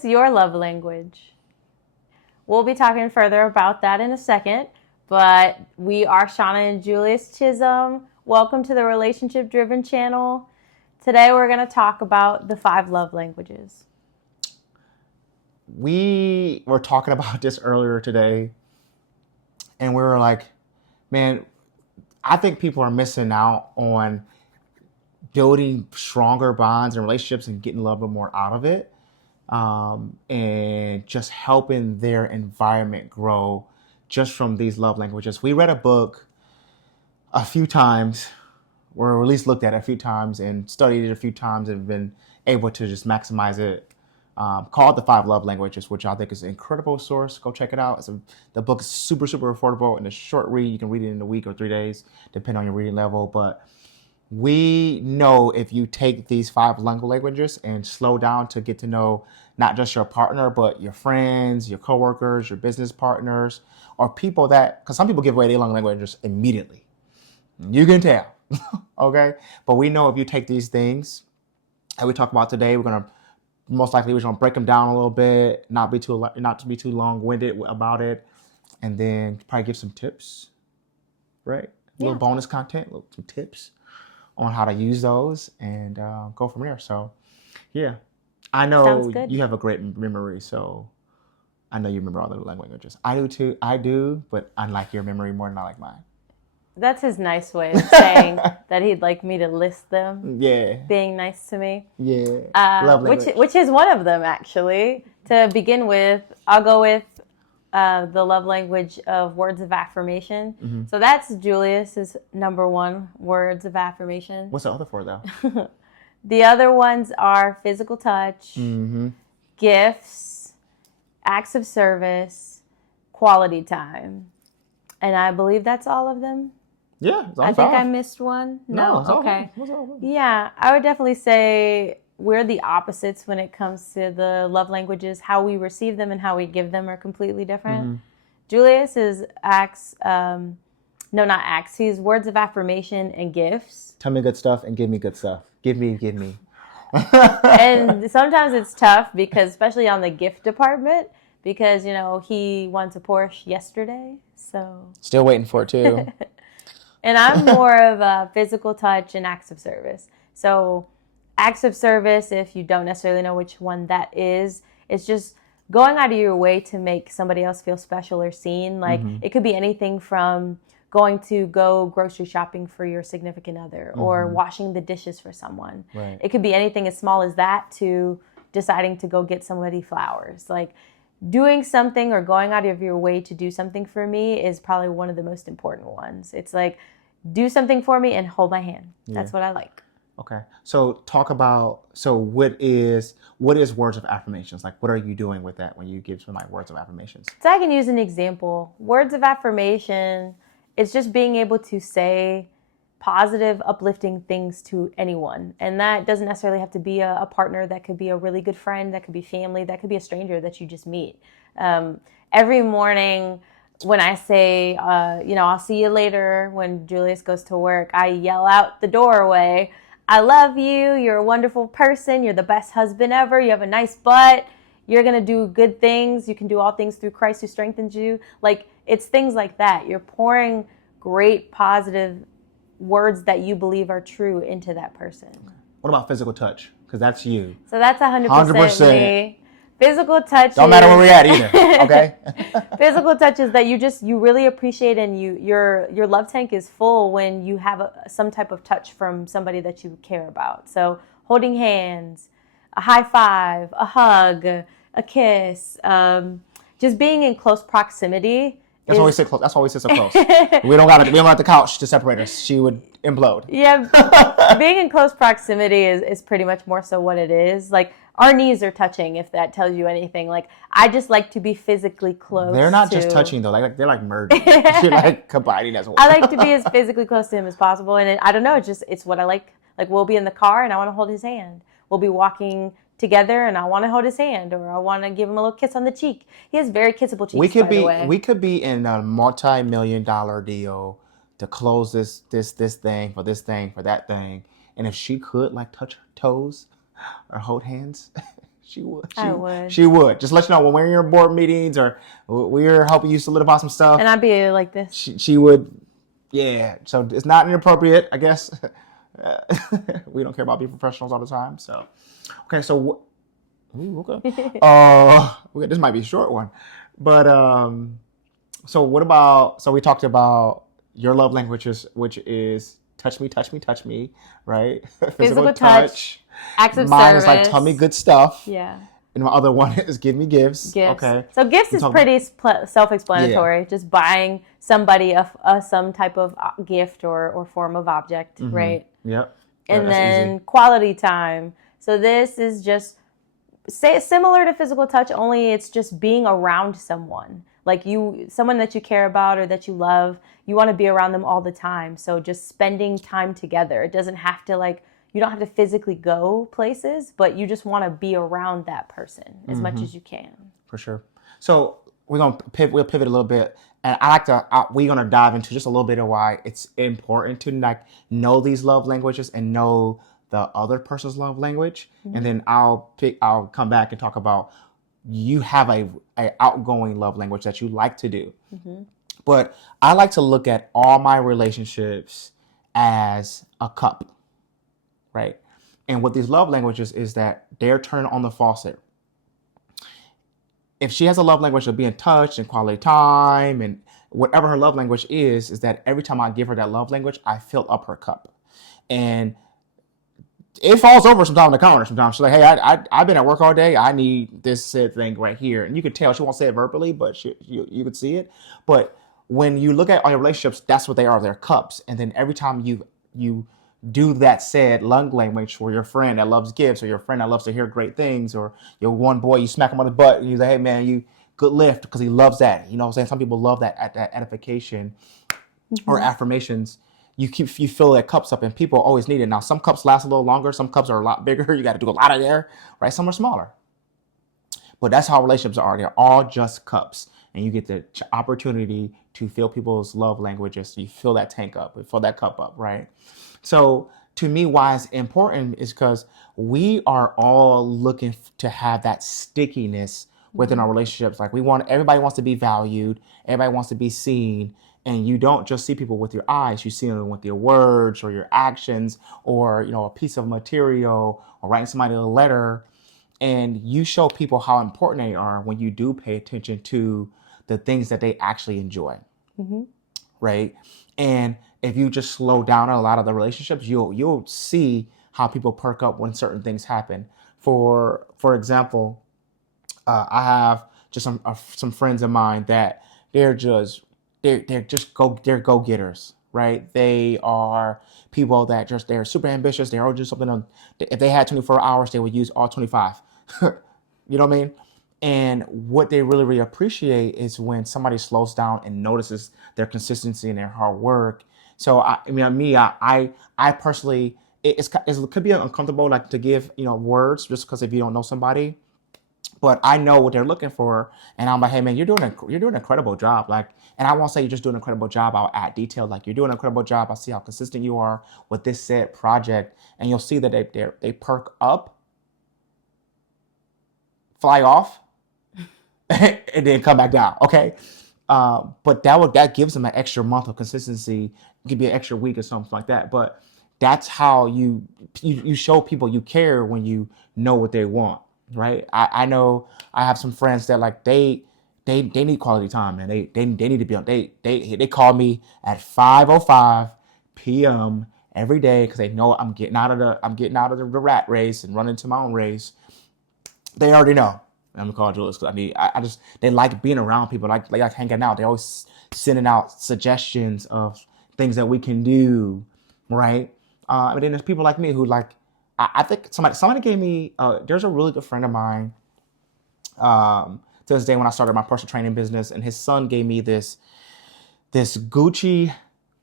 What's your love language? We'll be talking further about that in a second, but we are Shauna and Julius Chisholm. Welcome to the Relationship Driven channel. Today we're going to talk about the 5 love languages. We were talking about this earlier today, and we were like, man, I think people are missing out on building stronger bonds and relationships and getting a little bit more out of it, and just helping their environment grow just from these love languages. We read a book a few times, or at least looked at it a few times and studied it a few times and been able to just maximize it, called The 5 Love Languages, which I think is an incredible source. Go check it out. The book is super, super affordable and a short read. You can read it in a week or 3 days, depending on your reading level. But we know if you take these 5 love languages and slow down to get to know not just your partner, but your friends, your coworkers, your business partners, or people that, because some people give away their love languages immediately. You can tell, okay? But we know if you take these things that we talk about today, we're going to break them down a little bit, not to be too long-winded about it, and then probably give some tips, right? A little bonus content, some tips on how to use those, and go from there. So, yeah, I know you have a great memory, so I know you remember all the languages. I do too. I do, but I like your memory more than I like mine. That's his nice way of saying that he'd like me to list them. Yeah. Being nice to me. Yeah. Love language. Which is one of them, actually. To begin with, I'll go with the love language of words of affirmation. Mm-hmm. So that's Julius's number 1, words of affirmation. What's the other 4, though? The other ones are physical touch, gifts, acts of service, quality time. And I believe that's all of them. Yeah, I think I missed one. No, okay. Yeah, I would definitely say we're the opposites when it comes to the love languages. How we receive them and how we give them are completely different. Mm-hmm. Julius is not acts. He's words of affirmation and gifts. Tell me good stuff and give me good stuff. Give me. And sometimes it's tough because, especially on the gift department, because, he wants a Porsche yesterday. So still waiting for it too. And I'm more of a physical touch and acts of service. So acts of service, if you don't necessarily know which one that is, it's just going out of your way to make somebody else feel special or seen. Like it could be anything from going to go grocery shopping for your significant other or washing the dishes for someone. Right. It could be anything as small as that to deciding to go get somebody flowers. Like doing something or going out of your way to do something for me is probably one of the most important ones. It's like, do something for me and hold my hand. That's what I like. Okay. So talk about, what is words of affirmations? Like, what are you doing with that when you give somebody words of affirmations? So I can use an example. Words of affirmation, it's just being able to say positive, uplifting things to anyone. And that doesn't necessarily have to be a partner. That could be a really good friend. That could be family. That could be a stranger that you just meet. Every morning when I say, I'll see you later, when Julius goes to work, I yell out the doorway, I love you. You're a wonderful person. You're the best husband ever. You have a nice butt. You're going to do good things. You can do all things through Christ who strengthens you. Like, it's things like that. You're pouring great, positive words that you believe are true into that person. What about physical touch? Because that's you. So that's 100% me. Physical touch don't matter where we're at either, okay? Physical touch is that you really appreciate, and your love tank is full when you have some type of touch from somebody that you care about. So holding hands, a high five, a hug, a kiss, just being in close proximity. That's why we sit close. That's why we sit so close. we don't have the couch to separate us. She would implode. Yeah, being in close proximity is pretty much more so what it is. Like, our knees are touching, if that tells you anything. Like, I just like to be physically close. They're not just touching, though. They're like merging. You're like combining as one. I like to be as physically close to him as possible. And I don't know, it's what I like. Like, we'll be in the car and I want to hold his hand. We'll be walking together and I want to hold his hand, or I want to give him a little kiss on the cheek. He has very kissable cheeks, We could be in a multi-million-dollar deal to close this thing for this thing for that thing. And if she could like touch her toes or hold hands, She would. I would. She would. Just let you know when we're in your board meetings or we're helping you solidify some stuff. And I'd be like this. She would. Yeah. So it's not inappropriate, I guess. We don't care about being professionals all the time. So, okay. So, okay. This might be a short one, but so what about? So we talked about your love languages, which is touch me, touch me, touch me, right? Physical touch. Acts of Mine service. is like tell me good stuff. Yeah. And my other one is give me gifts. Gifts. Okay. So gifts is pretty self-explanatory. Yeah. Just buying somebody some type of gift or form of object, right? Yep. And that's then easy. quality time. So this is just similar to physical touch, only it's just being around someone. Like someone that you care about or that you love, you want to be around them all the time. So just spending time together. It doesn't have to you don't have to physically go places, but you just want to be around that person as much as you can. For sure. So we'll pivot a little bit, and we're gonna dive into just a little bit of why it's important to know these love languages and know the other person's love language, and then I'll come back and talk about you have a outgoing love language that you like to do. But I like to look at all my relationships as a cup. Right. And what these love languages is that they're turned on the faucet. If she has a love language of being touched and quality time and whatever her love language is that every time I give her that love language, I fill up her cup. And it falls over sometime in the counter. Sometimes she's like, hey, I've been at work all day. I need this said thing right here. And you can tell she won't say it verbally, but you could see it. But when you look at all your relationships, that's what they are. They're cups. And then every time you do that said love language for your friend that loves gifts or your friend that loves to hear great things or your one boy, you smack him on the butt and you say, hey man, you good lift because he loves that. You know what I'm saying? Some people love that edification or affirmations. You fill that cups up and people always need it. Now some cups last a little longer. Some cups are a lot bigger. You got to do a lot of there, right? Some are smaller. But that's how relationships are. They're all just cups. And you get the opportunity to fill people's love languages. You fill that tank up, fill that cup up, right? So to me, why it's important is because we are all looking to have that stickiness within our relationships. Like everybody wants to be valued. Everybody wants to be seen. And you don't just see people with your eyes. You see them with your words or your actions or, a piece of material or writing somebody a letter. And you show people how important they are when you do pay attention to the things that they actually enjoy. Right? And if you just slow down on a lot of the relationships, you'll see how people perk up when certain things happen. For example, I have just some friends of mine that they're go-getters, right? They are people that they're super ambitious. They're all just something. If they had 24 hours, they would use all 25. You know what I mean? And what they really, really appreciate is when somebody slows down and notices their consistency and their hard work. So I personally, it could be uncomfortable to give words just because if you don't know somebody, but I know what they're looking for, and I'm like, hey man, you're doing an incredible job. And I won't say you're just doing an incredible job. I'll add detail you're doing an incredible job. I see how consistent you are with this said project, and you'll see that they perk up, fly off, and then come back down. Okay. But that gives them an extra month of consistency. It could be an extra week or something like that. But that's how you show people you care when you know what they want, right? I know I have some friends that they need quality time, man. They need to be on. They call me at 5:05 p.m. every day because they know I'm getting out of the rat race and running to my own race. They already know. I'm gonna call Julius because they like being around people, like hanging out. They're always sending out suggestions of things that we can do, right? And then there's people like me who I think somebody gave me. There's a really good friend of mine. To this day, when I started my personal training business, and his son gave me this Gucci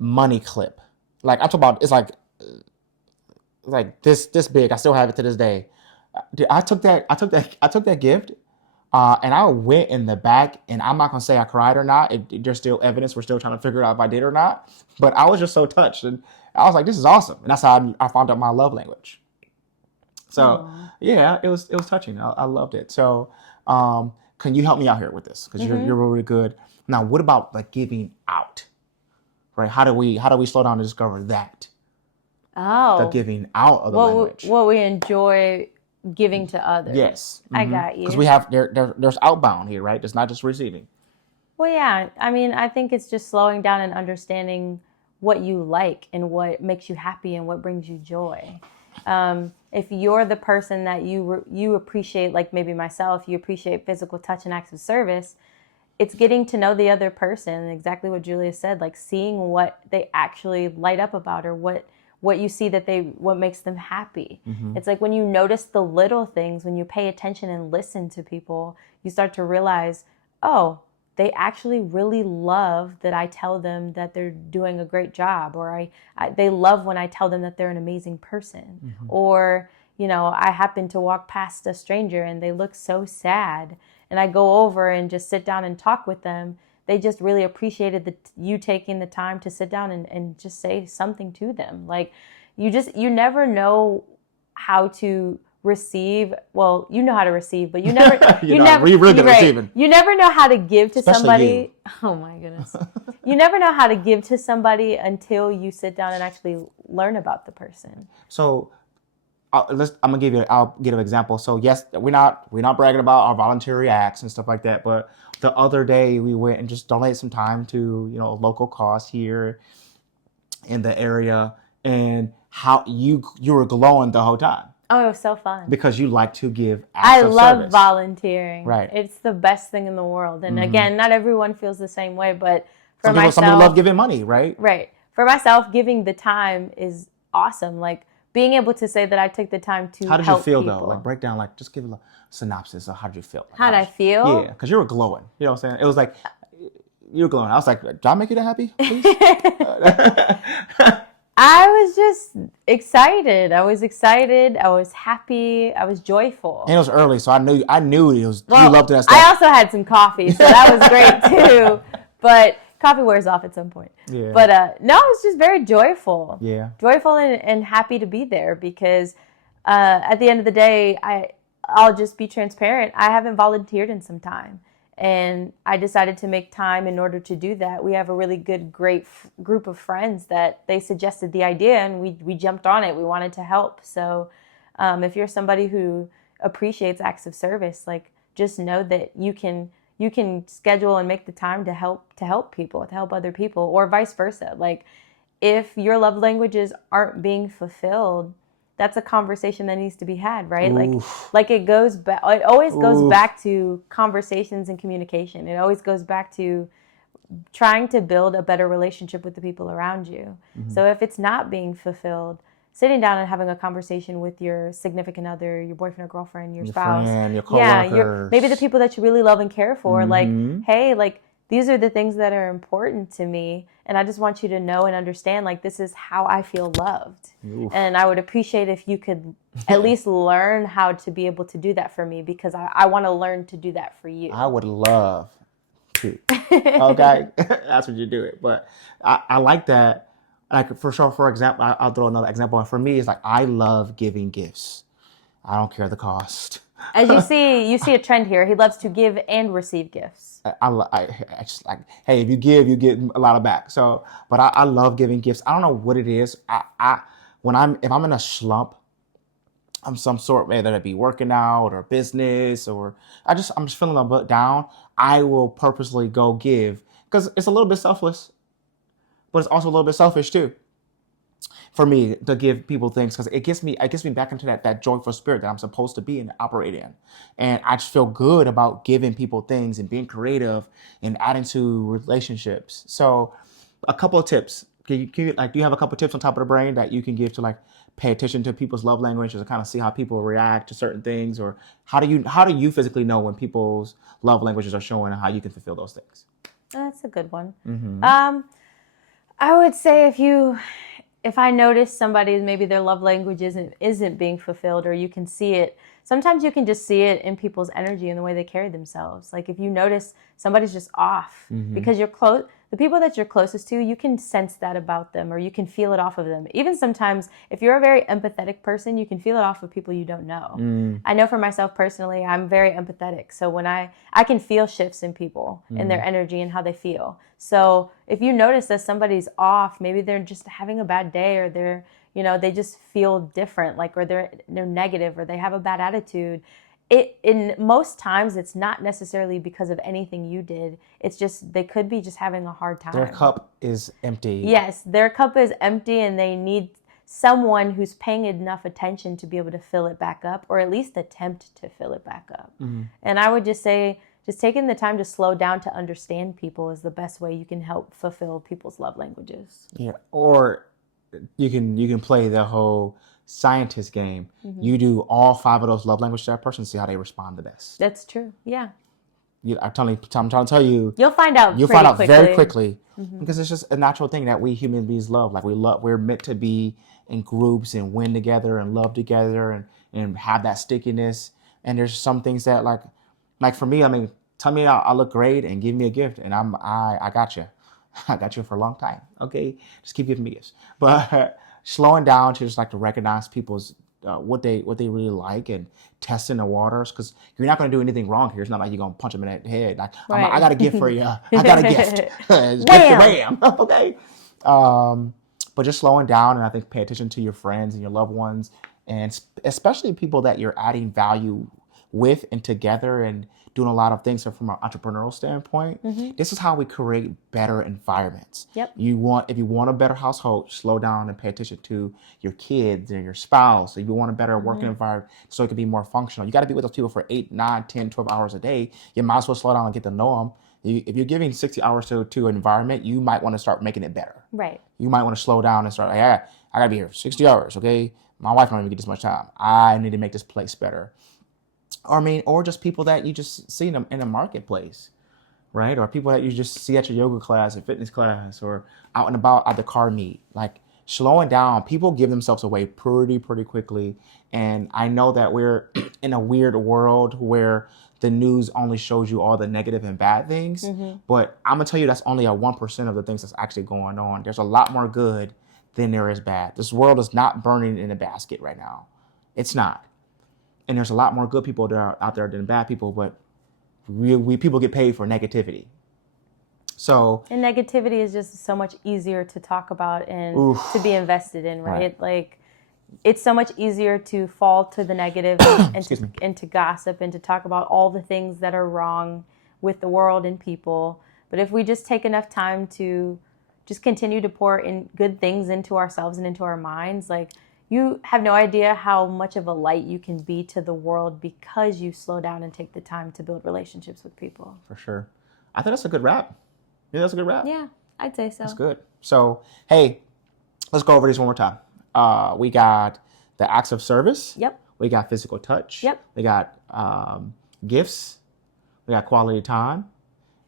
money clip. I'm talking about, it's like this big. I still have it to this day. I took that gift, and I went in the back, and I'm not gonna say I cried or not. There's still evidence. We're still trying to figure out if I did or not. But I was just so touched, and I was like, "This is awesome." And that's how I found out my love language. So yeah, it was touching. I loved it. So can you help me out here with this? Because you're really good. Now, what about like giving out? Right? How do we slow down and discover that? The giving out of the language. What we enjoy giving to others. Yes. I got you. Because we have there's outbound here, right? It's not just receiving. Well, yeah. I mean, I think it's just slowing down and understanding what you like and what makes you happy and what brings you joy. If you're the person that you appreciate, like maybe myself, you appreciate physical touch and acts of service, it's getting to know the other person, exactly what Julia said, like seeing what they actually light up about or what you see what makes them happy. It's like when you notice the little things, when you pay attention and listen to people, you start to realize, oh, they actually really love that I tell them that they're doing a great job, or they love when I tell them that they're an amazing person. Or, I happen to walk past a stranger and they look so sad, and I go over and just sit down and talk with them. They just really appreciated you taking the time to sit down and just say something to them. Like you never know how to receive. Well, you know how to receive, but you never receiving. You never know how to give to Especially somebody. you. Oh my goodness. You never know how to give to somebody until you sit down and actually learn about the person. So I'll give an example. So yes, we're not bragging about our voluntary acts and stuff like that, but the other day we went and just donated some time to, a local cause here in the area, and how you were glowing the whole time. Oh, it was so fun. Because you like to give I acts of love service. volunteering. Right. It's the best thing in the world. And again, not everyone feels the same way, but for myself, some people love giving money, right? Right. For myself, giving the time is awesome. Like being able to say that I took the time to help people. How did you feel though? Like break down, like just give a synopsis of how did you feel? Like, how did I feel? Yeah, because you were glowing. You know what I'm saying? It was like you were glowing. I was like, did I make you that happy? I was just excited. I was excited. I was happy. I was joyful. And it was early, so I knew it was. Well, you loved that stuff. I also had some coffee, so that was great too. But coffee wears off at some point. Yeah. But no, it was just very joyful. Yeah. Joyful and happy to be there because at the end of the day, I'll just be transparent. I haven't volunteered in some time. And I decided to make time in order to do that. We have a really great group of friends that they suggested the idea, and we jumped on it. We wanted to help. So if you're somebody who appreciates acts of service, like just know that you can schedule and make the time to help people, to help other people, or vice versa. Like if your love languages aren't being fulfilled, that's a conversation that needs to be had, right? Oof. Like it goes back. It always goes back to conversations and communication. It always goes back to trying to build a better relationship with the people around you. So if it's not being fulfilled, sitting down and having a conversation with your significant other, your boyfriend or girlfriend, your spouse, friend, your coworkers. maybe the people that you really love and care for. Like, hey, like these are the things that are important to me, and I just want you to know and understand, like, this is how I feel loved. Oof. And I would appreciate if you could at least learn how to be able to do that for me, because I want to learn to do that for you. I would love to. Okay, that's what you do it. But I like that. Like for sure, for example, I'll throw another example. And for me, it's like I love giving gifts. I don't care the cost. As you see a trend here. He loves to give and receive gifts. I just like, hey, if you give, you get a lot of back. So, but I love giving gifts. I don't know what it is. If I'm in a slump, I'm some sort, whether it be working out or business, or I'm just feeling a bit down, I will purposely go give, because it's a little bit selfless, but it's also a little bit selfish too, for me to give people things, because it gets me back into that joyful spirit that I'm supposed to be and operate in. And I just feel good about giving people things and being creative and adding to relationships. So a couple of tips. Do you have a couple of tips on top of the brain that you can give to like pay attention to people's love languages and kind of see how people react to certain things? Or how do you physically know when people's love languages are showing and how you can fulfill those things? That's a good one. I would say if I notice somebody, maybe their love language isn't being fulfilled, or you can see it. Sometimes you can just see it in people's energy and the way they carry themselves. Like if you notice somebody's just off because you're close, the people that you're closest to, you can sense that about them or you can feel it off of them. Even sometimes if you're a very empathetic person, you can feel it off of people you don't know. I know for myself personally, I'm very empathetic. So when I can feel shifts in people in their energy and how they feel. So if you notice that somebody's off, maybe they're just having a bad day or they're, they just feel different, like, or they're negative or they have a bad attitude. In most times, it's not necessarily because of anything you did. It's just they could be just having a hard time. Their cup is empty. Yes, their cup is empty and they need someone who's paying enough attention to be able to fill it back up, or at least attempt to fill it back up. And I would just say, just taking the time to slow down to understand people is the best way you can help fulfill people's love languages. Yeah, or you can play the whole scientist game. You do all 5 of those love languages to that person, see how they respond the best. That's true. Yeah. I'm trying to tell you. You'll find out. Very quickly because it's just a natural thing that we human beings love. Like we're meant to be in groups and win together and love together and have that stickiness. And there's some things that like for me, I mean, tell me I look great and give me a gift, and I got you. I got you for a long time. Okay, just keep giving me gifts. But slowing down to just like to recognize people's what they really like and testing the waters, because you're not going to do anything wrong here. It's not like you're going to punch them in the head. Like, right. I got a gift for you. I got a gift. Wham! Okay. But just slowing down, and I think pay attention to your friends and your loved ones, and especially people that you're adding value with and together and doing a lot of things. So from an entrepreneurial standpoint, this is how we create better environments. Yep. If you want a better household, slow down and pay attention to your kids and your spouse. If you want a better working environment so it can be more functional, you got to be with those people for 8, 9, 10, 12 hours a day. You might as well slow down and get to know them. If you're giving 60 hours to an environment, you might want to start making it better. Right. You might want to slow down and start, like, I got to be here 60 hours, okay? My wife don't even get this much time. I need to make this place better. Or just people that you just see in the marketplace, right? Or people that you just see at your yoga class or fitness class or out and about at the car meet. Like, slowing down, people give themselves away pretty quickly. And I know that we're in a weird world where the news only shows you all the negative and bad things. But I'm going to tell you that's only a 1% of the things that's actually going on. There's a lot more good than there is bad. This world is not burning in a basket right now. It's not. And there's a lot more good people that are out there than bad people, but we people get paid for negativity. So, and negativity is just so much easier to talk about and to be invested in, right? Like, it's so much easier to fall to the negative and to gossip and to talk about all the things that are wrong with the world and people. But if we just take enough time to just continue to pour in good things into ourselves and into our minds, like, you have no idea how much of a light you can be to the world because you slow down and take the time to build relationships with people. For sure. I think that's a good wrap. Yeah, that's a good wrap. Yeah, I'd say so. That's good. So, hey, let's go over these one more time. We got the acts of service. Yep. We got physical touch. Yep. We got gifts. We got quality time.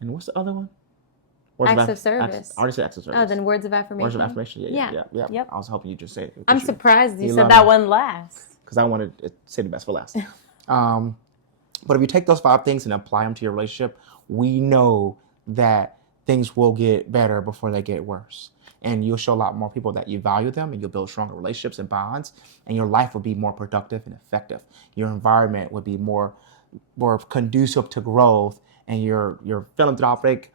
And what's the other one? Acts of service. I already said acts of service. Oh, then words of affirmation. Words of affirmation. Yeah. Yep. I was hoping you just say it. I'm surprised you said that one last. Because I wanted to say the best for last. But if you take those 5 things and apply them to your relationship, we know that things will get better before they get worse. And you'll show a lot more people that you value them, and you'll build stronger relationships and bonds, and your life will be more productive and effective. Your environment would be more conducive to growth, and your philanthropic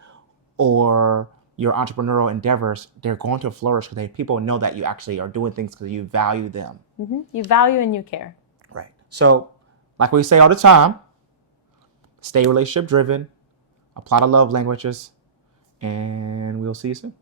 or your entrepreneurial endeavors, they're going to flourish because people know that you actually are doing things because you value them. You value and you care. Right. So, like we say all the time, stay relationship driven, apply the love languages, and we'll see you soon.